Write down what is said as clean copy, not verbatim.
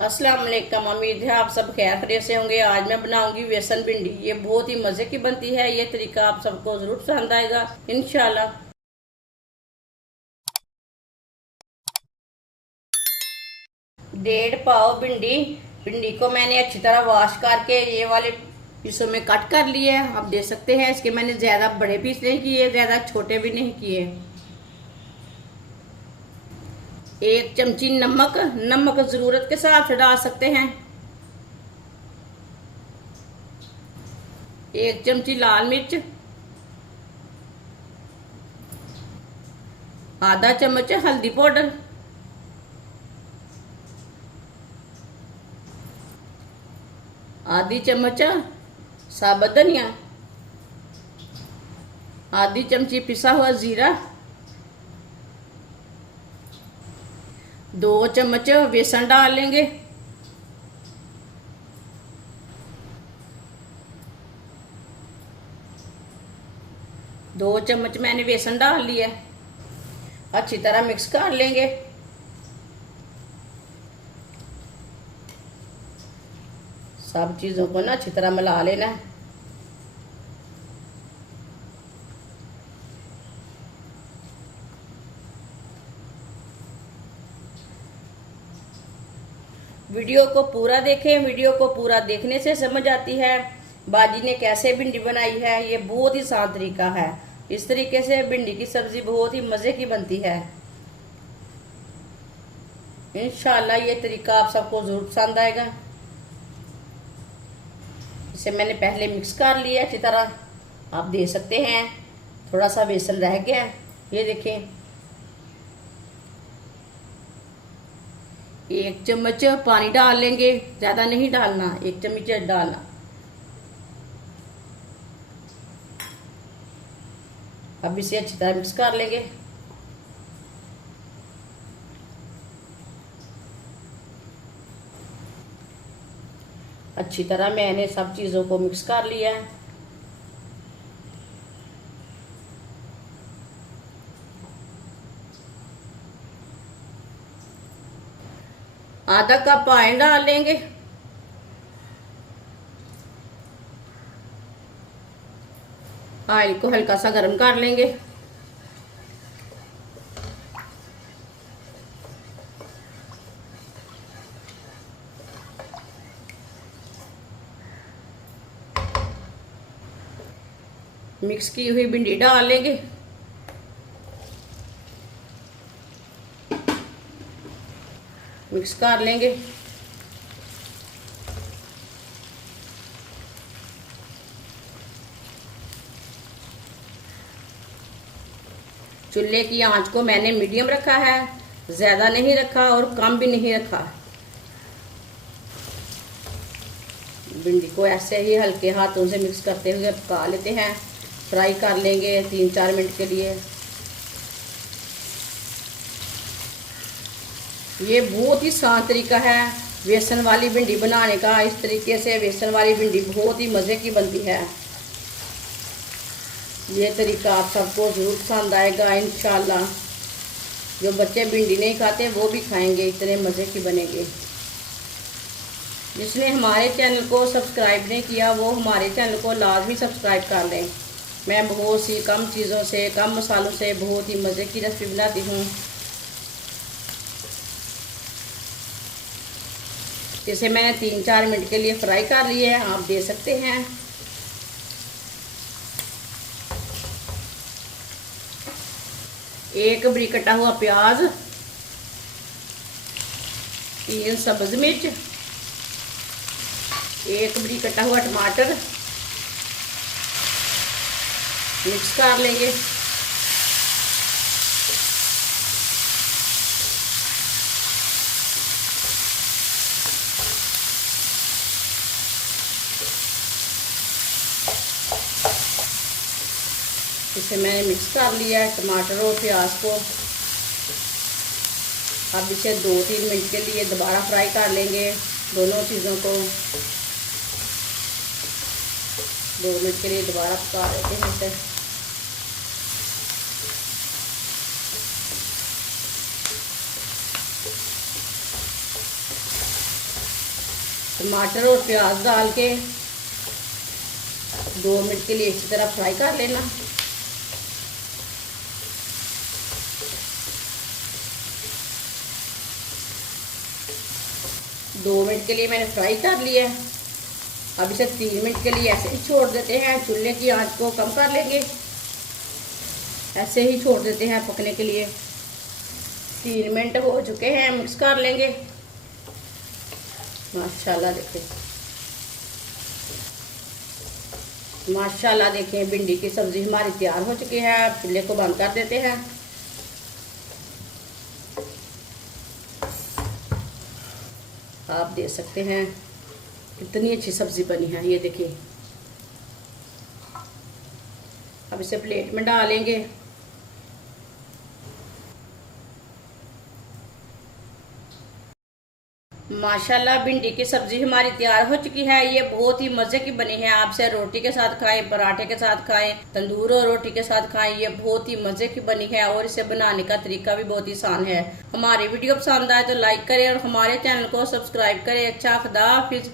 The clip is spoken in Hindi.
अस्सलाम वालेकुम। उम्मीद है आप सब खैर खैरियत से होंगे। आज मैं बनाऊंगी बेसन भिंडी। ये बहुत ही मजे की बनती है। ये तरीका आप सबको जरूर पसंद आएगा इंशाल्लाह। 1.5 पाव भिंडी। भिंडी को मैंने अच्छी तरह वॉश करके ये वाले पीसों में कट कर लिए। आप देख सकते हैं इसके मैंने ज्यादा बड़े पीस नहीं किए, ज्यादा छोटे भी नहीं किए। 1 चमची नमक, नमक जरूरत के हिसाब से डाल सकते हैं। 1 चमची लाल मिर्च, आधा चम्मच हल्दी पाउडर, आधी चम्मच साबुत धनिया, आधी चमची पिसा हुआ जीरा, 2 चम्मच बेसन डाल लेंगे। दो चम्मच मैंने बेसन डाल लिया। अच्छी तरह मिक्स कर लेंगे। सब चीजों को ना अच्छी तरह मिला लेना है। वीडियो को पूरा देखें। वीडियो को पूरा देखने से समझ आती है बाजी ने कैसे भिंडी बनाई है। ये बहुत ही आसान तरीका है। इस तरीके से भिंडी की सब्जी बहुत ही मजे की बनती है। इंशाल्लाह ये तरीका आप सबको जरूर पसंद आएगा। इसे मैंने पहले मिक्स कर लिया अच्छी तरह। आप देख सकते हैं थोड़ा सा बेसन रह गया है। ये देखें, 1 चम्मच पानी डाल लेंगे। ज्यादा नहीं डालना, 1 चम्मच डालना। अब इसे अच्छी तरह मिक्स कर लेंगे। अच्छी तरह मैंने सब चीजों को मिक्स कर लिया है। आधा कप पानी डाल लेंगे। ऑयल को हल्का सा गर्म कर लेंगे। मिक्स की हुई भिंडी डाल लेंगे। मिक्स कर लेंगे। चूल्हे की आंच को मैंने मीडियम रखा है, ज्यादा नहीं रखा और कम भी नहीं रखा। भिंडी को ऐसे ही हल्के हाथों से मिक्स करते हुए पका लेते हैं। फ्राई कर लेंगे 3-4 मिनट के लिए। ये बहुत ही आसान तरीका है बेसन वाली भिंडी बनाने का। इस तरीके से बेसन वाली भिंडी बहुत ही मजे की बनती है। ये तरीका आप सबको जरूर पसंद आएगा इंशाल्लाह। जो बच्चे भिंडी नहीं खाते वो भी खाएंगे, इतने मजे की बनेगी। जिसने हमारे चैनल को सब्सक्राइब नहीं किया वो हमारे चैनल को लाजमी सब्सक्राइब कर लें। मैं बहुत सी कम चीज़ों से, कम मसालों से बहुत ही मज़े की रेसिपी बनाती हूँ। इसे मैंने 3-4 मिनट के लिए फ्राई कर लिए है। आप देख सकते हैं। एक बारीक कटा हुआ प्याज, 3 सब्ज मिर्च, 1 बारीक कटा हुआ टमाटर मिक्स कर लेंगे। इसे मैंने मिक्स कर लिया है टमाटर और प्याज को। अब इसे 2-3 मिनट के लिए दोबारा फ्राई कर लेंगे दोनों चीज़ों को। 2 मिनट के लिए दोबारा पका लेते हैं इसे। टमाटर और प्याज डाल के 2 मिनट के लिए इसी तरह फ्राई कर लेना। दो मिनट के लिए मैंने फ्राई कर लिया है। अब इसे 3 मिनट के लिए ऐसे ही छोड़ देते हैं। चूल्हे की आंच को कम कर लेंगे, ऐसे ही छोड़ देते हैं पकने के लिए। 3 मिनट हो चुके हैं, मिक्स कर लेंगे। माशाल्लाह देखिए, माशाल्लाह देखिए भिंडी की सब्जी हमारी तैयार हो चुकी है। अब चूल्हे को बंद कर देते हैं। आप देख सकते हैं कितनी अच्छी सब्जी बनी है, ये देखिए। अब इसे प्लेट में डालेंगे। माशाल्लाह भिंडी की सब्जी हमारी तैयार हो चुकी है। ये बहुत ही मजे की बनी है। आप इसे रोटी के साथ खाएं, पराठे के साथ खाएं, तंदूर और रोटी के साथ खाएं। ये बहुत ही मजे की बनी है और इसे बनाने का तरीका भी बहुत ही आसान है। हमारी वीडियो पसंद आए तो लाइक करें और हमारे चैनल को सब्सक्राइब करें। अच्छा, खुदा हाफिज।